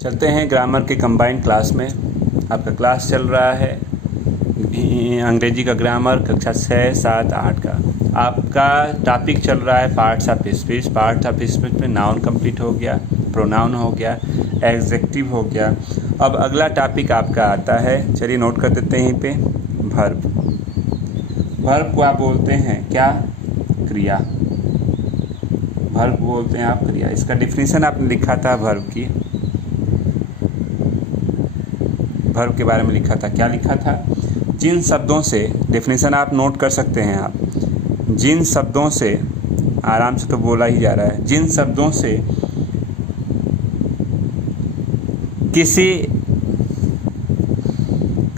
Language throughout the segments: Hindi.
चलते हैं ग्रामर के कंबाइंड क्लास में। आपका क्लास चल रहा है अंग्रेजी का ग्रामर कक्षा 6, 7, 8 का। आपका टॉपिक चल रहा है parts of speech. Parts of speech में नाउन कंप्लीट हो गया, प्रोनाउन हो गया, एडजेक्टिव हो गया। अब अगला टॉपिक आपका आता है, चलिए नोट कर देते हैं यहीं पे, वर्ब। वर्ब को आप बोलते हैं क्या? क्रिया। वर्ब बोलते हैं आप क्रिया। इसका डिफिनीशन आपने लिखा था वर्ब की, वर्ब के बारे में लिखा था। क्या लिखा था? जिन शब्दों से, डेफिनेशन आप नोट कर सकते हैं आप, जिन शब्दों से, आराम से तो बोला ही जा रहा है, जिन शब्दों से किसी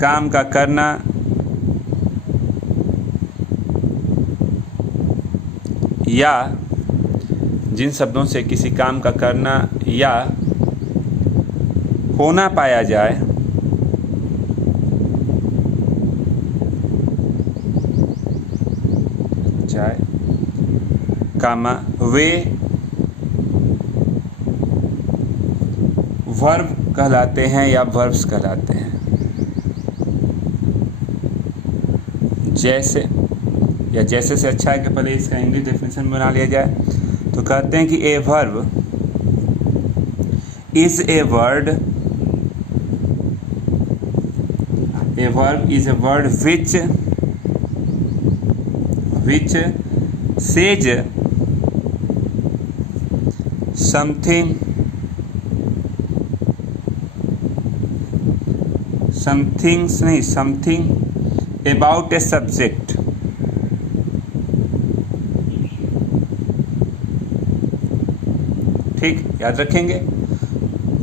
काम का करना या जिन शब्दों से किसी काम का करना या होना पाया जाए, कामा वे वर्ब कहलाते हैं या वर्ब्स कहलाते हैं। जैसे या जैसे से अच्छा है कि पहले इसका इंग्लिश डेफिनेशन बना लिया जाए। तो कहते हैं कि a verb is a word, a verb is a word which says something about a subject। ठीक, याद रखेंगे।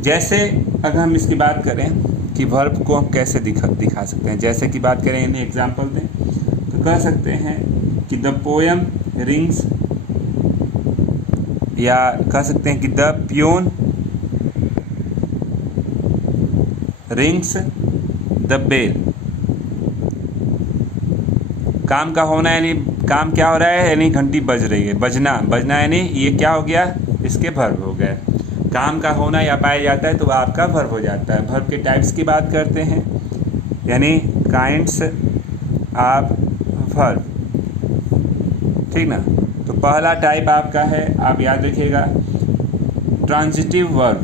जैसे अगर हम इसकी बात करें कि वर्ब को हम कैसे दिखा सकते हैं, जैसे कि बात करें, इन्हें एग्जाम्पल दें तो कह सकते हैं कि द पोएम रिंग्स, या कह सकते हैं कि the peon rings the bell. काम का होना यानी काम क्या हो रहा है, यानी घंटी बज रही है। बजना यानी ये क्या हो गया, इसके वर्ब हो गए। काम का होना या पाया जाता है तो आपका वर्ब हो जाता है। वर्ब के टाइप्स की बात करते हैं, यानी काइंड्स ऑफ वर्ब। ठीक ना। तो पहला टाइप आपका है, आप याद रखिएगा, transitive verb,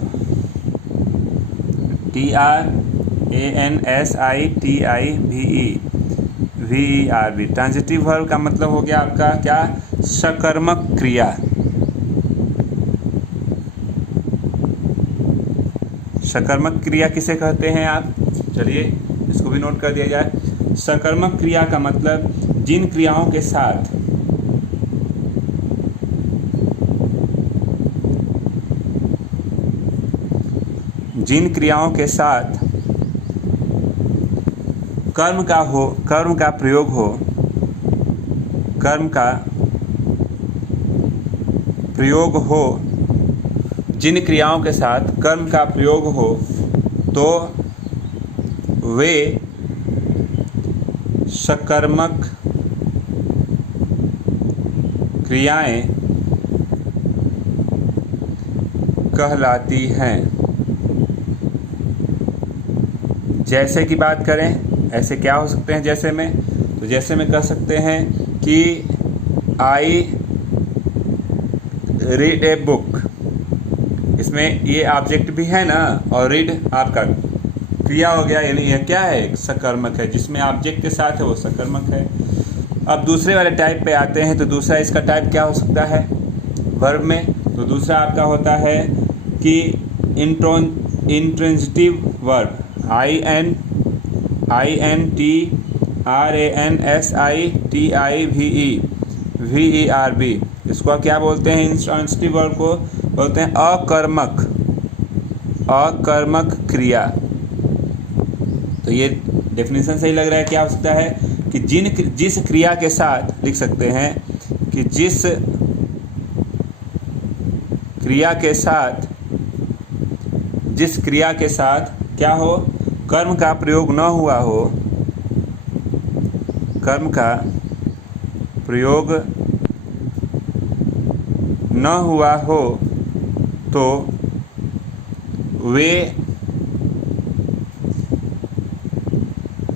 TRANSITIVERB। Transitive verb का मतलब हो गया आपका क्या? सकर्मक क्रिया। सकर्मक क्रिया किसे कहते हैं आप? चलिए इसको भी नोट कर दिया जाए। सकर्मक क्रिया का मतलब जिन क्रियाओं के साथ कर्म का प्रयोग हो, जिन क्रियाओं के साथ कर्म का प्रयोग हो तो वे सकर्मक क्रियाएं कहलाती हैं। जैसे की बात करें, ऐसे क्या हो सकते हैं जैसे में? तो जैसे में कह सकते हैं कि आई रीड ए बुक। इसमें ये ऑब्जेक्ट भी है ना, और रीड आपका क्रिया हो गया, यानी यह क्या है? सकर्मक है। जिसमें ऑब्जेक्ट के साथ है वो सकर्मक है। अब दूसरे वाले टाइप पे आते हैं, तो दूसरा इसका टाइप क्या हो सकता है वर्ब में? तो दूसरा आपका होता है कि इंट्रांजिटिव वर्ब, INTRANSITIVERB। इसको क्या बोलते हैं? इंट्रांजिटिव वर्ब को बोलते हैं अकर्मक क्रिया। तो ये डेफिनेशन सही लग रहा है। क्या हो सकता है कि जिस क्रिया के साथ, लिख सकते हैं कि जिस क्रिया के साथ क्या हो? कर्म का प्रयोग न हुआ हो, कर्म का प्रयोग न हुआ हो तो वे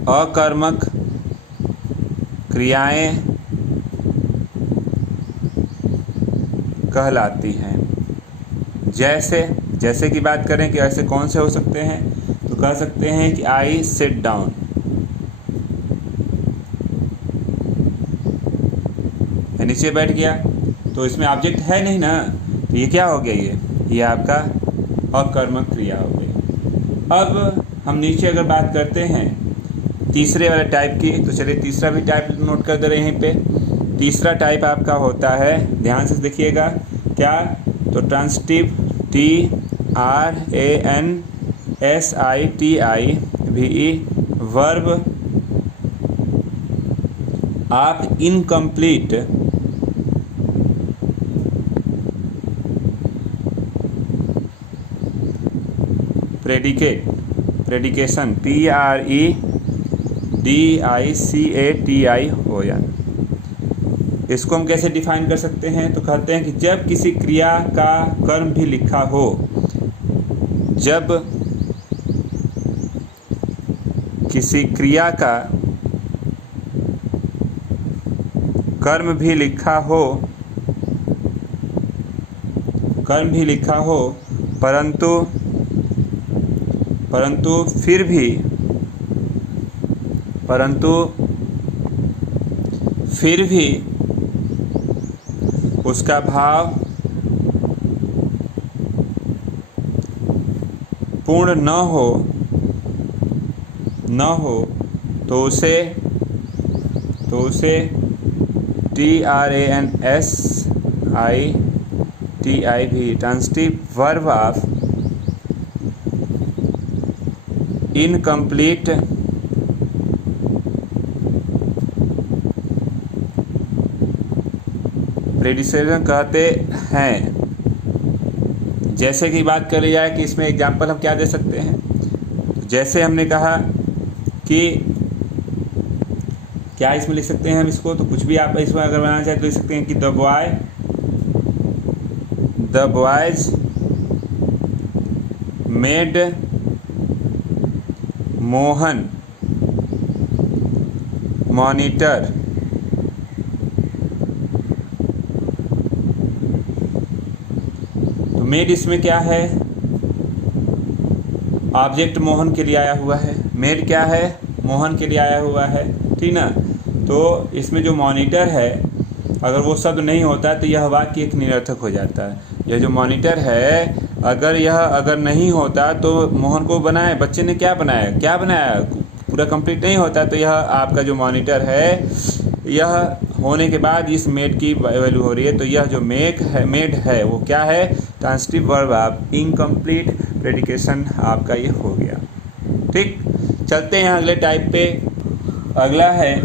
अकर्मक क्रियाएं कहलाती हैं। जैसे की बात करें कि ऐसे कौन से हो सकते हैं, तो कह सकते हैं कि आई सिट डाउन, नीचे बैठ गया, तो इसमें ऑब्जेक्ट है नहीं ना, तो ये क्या हो गया, ये आपका अकर्मक क्रिया हो गई। अब हम नीचे अगर बात करते हैं तीसरे वाले टाइप की, तो चलिए तीसरा भी टाइप नोट कर दे रहे हैं यहीं पे। तीसरा टाइप आपका होता है, ध्यान से देखिएगा क्या, तो ट्रांसिटिव TRANSITIVE वर्ब आप इनकम्प्लीट प्रेडिकेशन PREDICATI हो या, इसको हम कैसे डिफाइन कर सकते हैं, तो कहते हैं कि जब किसी क्रिया का कर्म भी लिखा हो, जब किसी क्रिया का कर्म भी लिखा हो, परंतु फिर भी उसका भाव पूर्ण न हो तो उसे TRANSITIV transitive verb of incomplete predication कहते हैं। जैसे कि बात करी जाए कि इसमें एग्जाम्पल हम क्या दे सकते हैं, जैसे हमने कहा कि क्या इसमें लिख सकते हैं हम इसको, तो कुछ भी आप इसमें अगर बनाना चाहें तो लिख सकते हैं कि the boys made Mohan monitor तो मेड इसमें क्या है, ऑब्जेक्ट मोहन के लिए आया हुआ है, मेड क्या है, मोहन के लिए आया हुआ है, ठीक ना। तो इसमें जो मॉनिटर है, अगर वो शब्द नहीं होता तो यह वाक्य एक निरर्थक हो जाता है। यह जो मॉनिटर है, अगर नहीं होता तो मोहन को बनाए, बच्चे ने क्या बनाया, पूरा कंप्लीट नहीं होता, तो यह आपका जो मॉनिटर है, यह होने के बाद इस मेड की वैल्यू हो रही है, तो यह जो मेड है वो क्या है, ट्रांसिटिव वर्ब आप इनकम्प्लीट प्रेडिकेशन आपका ये हो गया। ठीक, चलते हैं अगले टाइप पे। अगला है,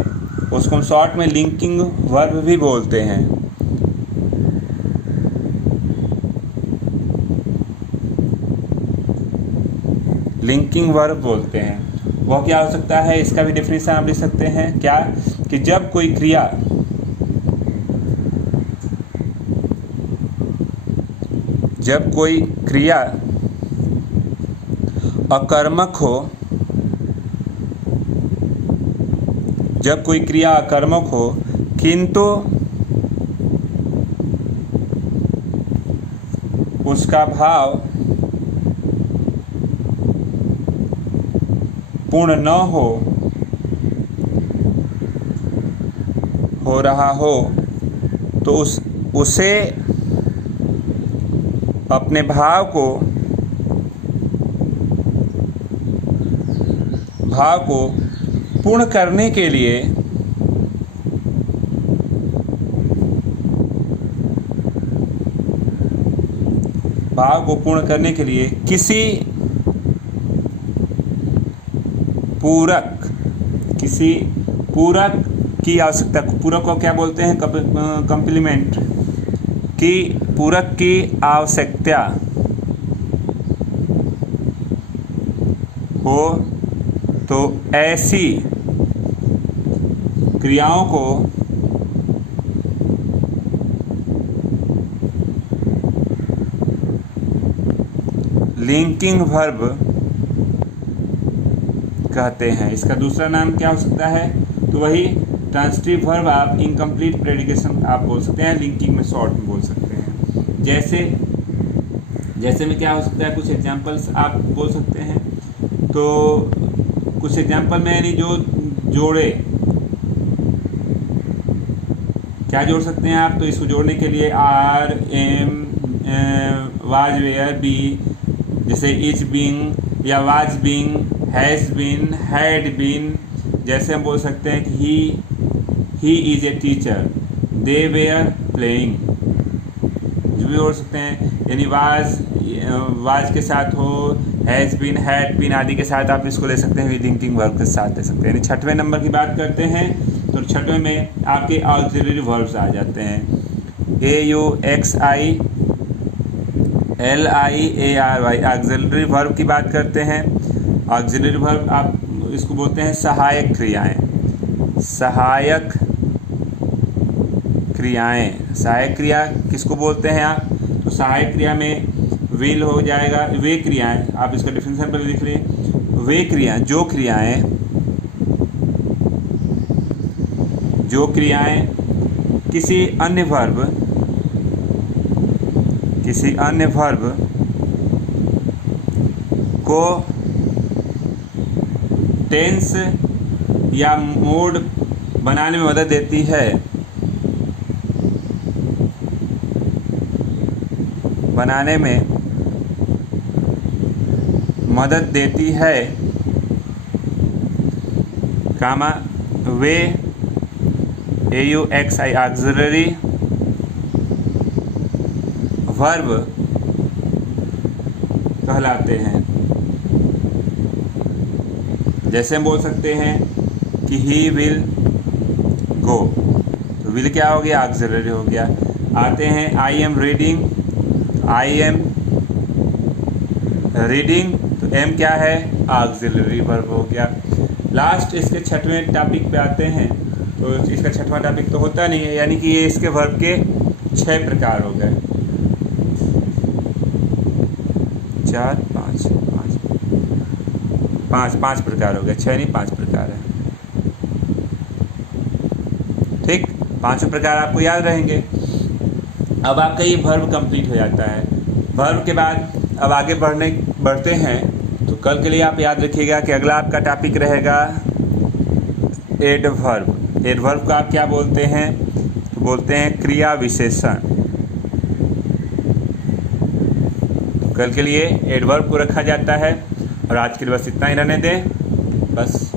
उसको हम शॉर्ट में लिंकिंग वर्ब भी बोलते हैं। लिंकिंग वर्ब बोलते हैं, वह क्या हो सकता है, इसका भी डेफिनेशन आप लिख सकते हैं क्या, कि जब कोई क्रिया अकर्मक हो, किंतु उसका भाव पूर्ण न हो रहा हो, तो उसे अपने भाव को पूर्ण करने के लिए किसी पूरक की आवश्यकता, पूरक को क्या बोलते हैं, कम्प्लीमेंट की, पूरक की आवश्यकता हो, तो ऐसी क्रियाओं को लिंकिंग वर्ब कहते हैं। इसका दूसरा नाम क्या हो सकता है, तो वही ट्रांसिटिव वर्ब आप इनकम्प्लीट प्रेडिकेशन आप बोल सकते हैं, लिंकिंग में शॉर्ट में बोल सकते हैं। जैसे में क्या हो सकता है, कुछ एग्जांपल्स आप बोल सकते हैं। तो कुछ एग्जांपल में यानी जो जोड़े क्या जोड़ सकते हैं आप, तो इसको जोड़ने के लिए are am was were be, जैसे इज बीइंग या was being, has been, had been. जैसे हम बोल सकते हैं कि he is a teacher, they were playing, जो भी बोल सकते हैं। यानी वाज के साथ हो, हैज़ बीन, हैड बीन आदि के साथ आप इसको ले सकते हैं, लिंकिंग वर्ब के साथ ले सकते हैं। यानी छठवें नंबर की बात करते हैं तो छठवें में आपके ऑक्सिलरी वर्ब्स आ जाते हैं। AUXILIARY ऑक्सिलरी वर्ब की बात करते हैं। ऑक्सिलरी वर्ब आप इसको बोलते हैं सहायक क्रियाएं। सहायक क्रिया किसको बोलते हैं आप, तो सहायक क्रिया में विल हो जाएगा। वे क्रियाएं आप इसका डिफिनेशन पर लिख लें, वे क्रियाएं जो क्रियाएं किसी अन्य वर्ब को टेंस या मोड बनाने में मदद देती है, कामा वे AUXI ऑक्सिलरी वर्ब कहलाते हैं। जैसे हम बोल सकते हैं कि ही विल गो, तो विल क्या हो गया, ऑक्सिलरी हो गया। आते हैं आई एम रीडिंग, तो एम क्या है, ऑक्सिलरी वर्ब हो गया। लास्ट इसके छठवें टॉपिक पे आते हैं, तो इसका छठवां टॉपिक तो होता नहीं है, यानी कि ये इसके वर्ब के 6 प्रकार हो गए। 4 5 5 प्रकार हो गए, 6 नहीं 5 प्रकार है। ठीक, 5 प्रकार आपको याद रहेंगे। अब आपका ये वर्ब कंप्लीट हो जाता है। वर्ब के बाद अब आगे बढ़ते हैं, तो कल के लिए आप याद रखिएगा कि अगला आपका टॉपिक रहेगा एडवर्ब। एडवर्ब को आप क्या बोलते हैं, तो बोलते हैं क्रिया विशेषण। तो कल के लिए एडवर्ब को रखा जाता है। और आज के लिए बस इतना ही रहने दें, बस।